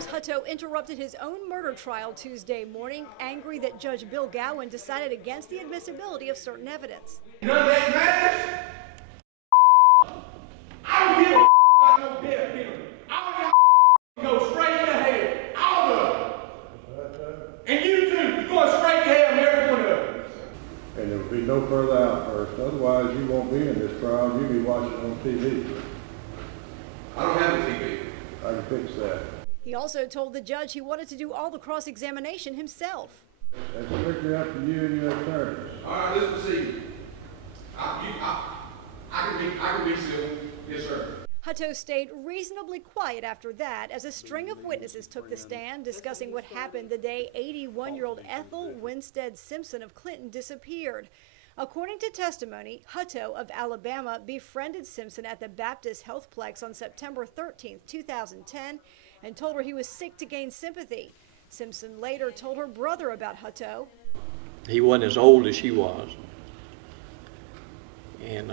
James Hutto interrupted his own murder trial Tuesday morning, angry that Judge Bill Gowan decided against the admissibility of certain evidence. None of that matters. I don't give a about no death penalty. All y'all go straight to hell. All of them. And you too. You're going straight to hell, every one of them. And there will be no further outbursts. Otherwise, you won't be in this trial. You'll be watching on TV. I don't have a TV. I can fix that. He also told the judge he wanted to do all the cross-examination himself. That's strictly up to you and your attorneys. All right, let's proceed. I can be civil. Yes, sir. Hutto stayed reasonably quiet after that as a string of witnesses took the stand discussing what happened the day 81-year-old Ethel Winstead Simpson of Clinton disappeared. According to testimony, Hutto of Alabama befriended Simpson at the Baptist Healthplex on September 13, 2010, and told her he was sick to gain sympathy. Simpson later told her brother about Hutto. He wasn't as old as she was, and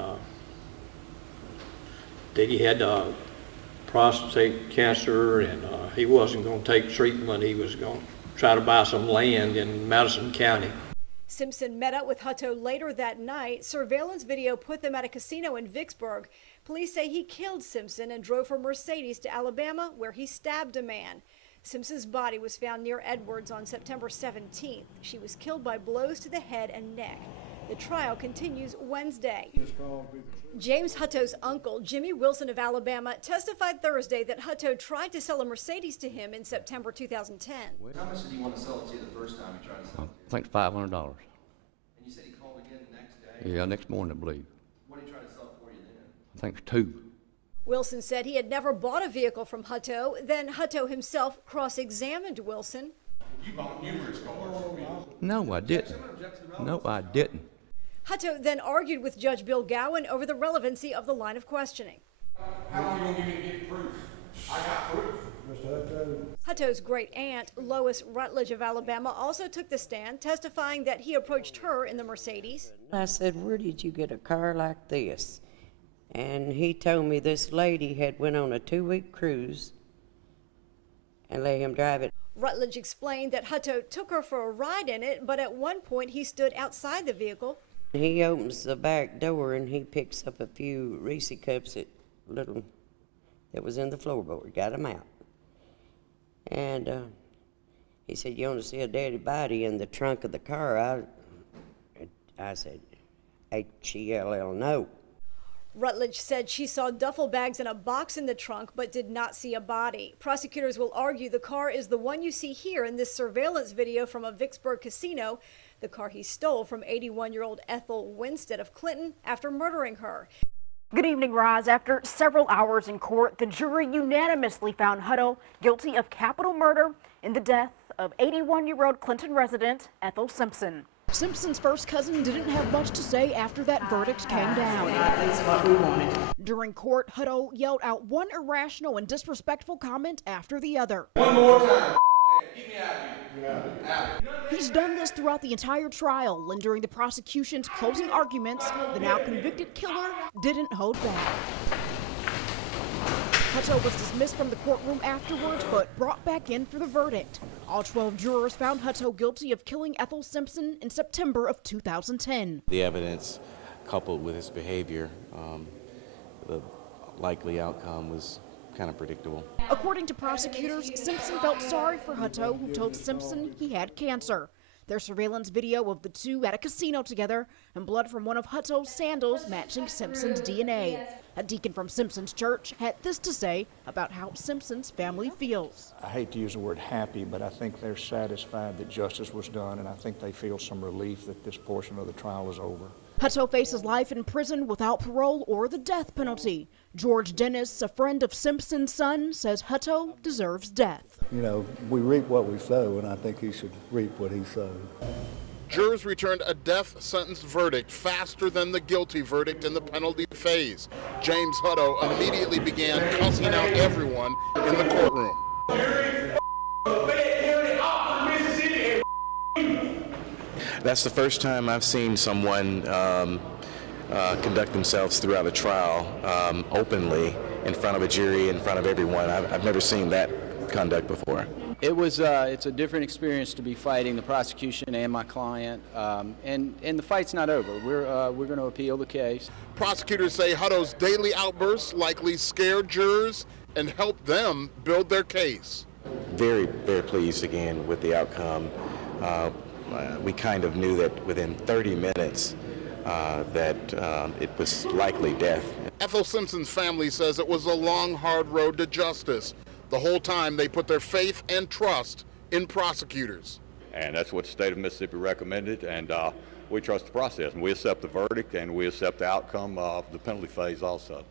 that he had prostate cancer, and he wasn't going to take treatment. He was going to try to buy some land in Madison County. Simpson met up with Hutto later that night. Surveillance video put them at a casino in Vicksburg. Police say he killed Simpson and drove her Mercedes to Alabama, where he stabbed a man. Simpson's body was found near Edwards on September 17th. She was killed by blows to the head and neck. The trial continues Wednesday. James Hutto's uncle, Jimmy Wilson of Alabama, testified Thursday that Hutto tried to sell a Mercedes to him in September 2010. How much did he want to sell it to you the first time he tried to sell it to you? I think $500. And you said he called again the next day? Yeah, next morning, I believe. What did he try to sell it for you then? I think $2. Wilson said he had never bought a vehicle from Hutto. Then Hutto himself cross-examined Wilson. You bought numerous cars from me. No, I didn't. No, I didn't. Hutto then argued with Judge Bill Gowan over the relevancy of the line of questioning. How long you gonna give me to get proof? I got proof. Hutto's great aunt, Lois Rutledge of Alabama, also took the stand, testifying that he approached her in the Mercedes. I said, "Where did you get a car like this?" And he told me this lady had went on a 2-week cruise and let him drive it. Rutledge explained that Hutto took her for a ride in it, but at one point he stood outside the vehicle. He opens the back door and he picks up a few Reese cups that was in the floorboard, got them out. And he said, "You want to see a dead body in the trunk of the car?" I said, H-E-L-L, no. Rutledge said she saw duffel bags and a box in the trunk, but did not see a body. Prosecutors will argue the car is the one you see here in this surveillance video from a Vicksburg casino, the car he stole from 81-year-old Ethel Winstead of Clinton after murdering her. Good evening, Roz. After several hours in court, the jury unanimously found Hutto guilty of capital murder in the death of 81-year-old Clinton resident Ethel Simpson. Simpson's first cousin didn't have much to say after that verdict came down. That's what we wanted. During court, Hutto yelled out one irrational and disrespectful comment after the other. One more time. Get me out of here. He's done this throughout the entire trial, and during the prosecution's closing arguments, the now convicted killer didn't hold back. Hutto was dismissed from the courtroom afterwards, but brought back in for the verdict. All 12 jurors found Hutto guilty of killing Ethel Simpson in September of 2010. The evidence, coupled with his behavior, the likely outcome was kind of predictable. According to prosecutors, Simpson felt sorry for Hutto, who told Simpson he had cancer. There's surveillance video of the two at a casino together, and blood from one of Hutto's sandals matching Simpson's DNA. A deacon from Simpson's church had this to say about how Simpson's family feels. I hate to use the word happy, but I think they're satisfied that justice was done, and I think they feel some relief that this portion of the trial is over. Hutto faces life in prison without parole or the death penalty. George Dennis, a friend of Simpson's son, says Hutto deserves death. You know, we reap what we sow, and I think he should reap what he sowed. Jurors returned a death sentence verdict faster than the guilty verdict in the penalty phase. James Hutto immediately began cussing out everyone in the courtroom. That's the first time I've seen someone conduct themselves throughout a trial openly in front of a jury, in front of everyone. I've never seen that conduct before. It's a different experience to be fighting the prosecution and my client, and the fight's not over. We're going to appeal the case. Prosecutors say Hutto's daily outbursts likely scared jurors and helped them build their case. Very, very pleased again with the outcome. We kind of knew that within 30 minutes that it was likely death. Ethel Simpson's family says it was a long, hard road to justice. The whole time they put their faith and trust in prosecutors. And that's what the state of Mississippi recommended, and we trust the process. And we accept the verdict, and we accept the outcome of the penalty phase also.